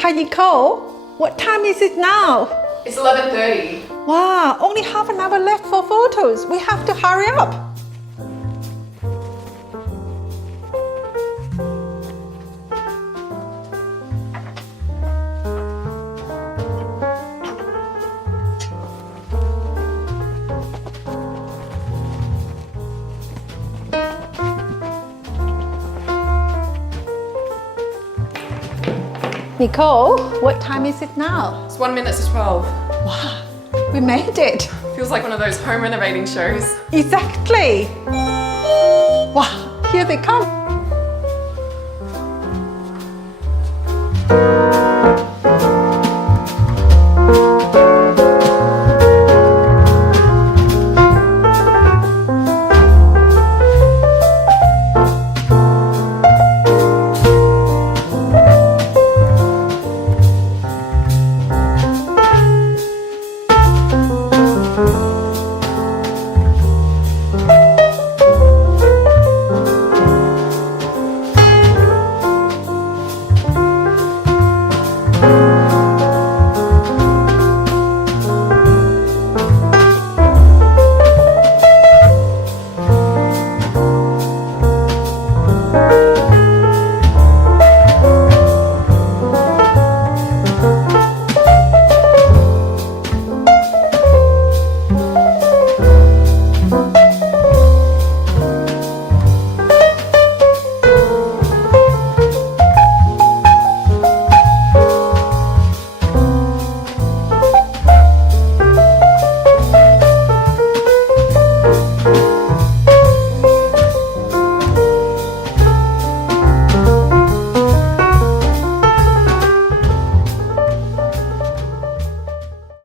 Hi Nicole, what time is it now? It's 11:30. Wow, only half an hour left for photos. We have to hurry up. Nicole, what time is it now? It's 1 minute to 12. Wow, we made it. Feels like one of those home renovating shows. Exactly. Wow, here they come.